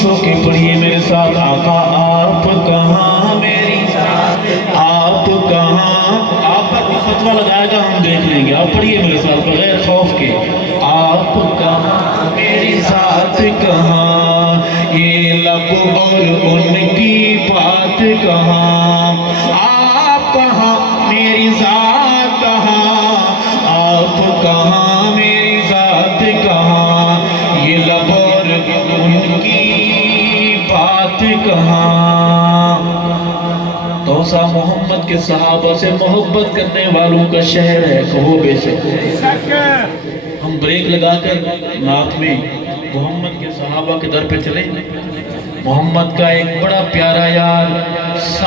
خوش ہو کے پڑھیے میرے ساتھ، آقا آپ کہاں میری ذات، آپ کہاں، آپ پر کوئی فتویٰ لگائے گا ہم دیکھ لیں گے، آپ پڑھیے میرے ساتھ بغیر خوف کے، آپ کہاں میری ذات کہاں، یہ لب اور ان کی بات کہاں، آپ کہاں میری ذات کہاں، آپ کہاں میری ذات کہاں، یہ لب اور ان کی بات کہاں۔ توسا محمد کے صحابہ سے محبت کرنے والوں کا شہر ہے، کہو بے شک۔ ہم بریک لگا کر نعت میں محمد کے صحابہ کے در پہ چلیں۔ محمد کا ایک بڑا پیارا یار سب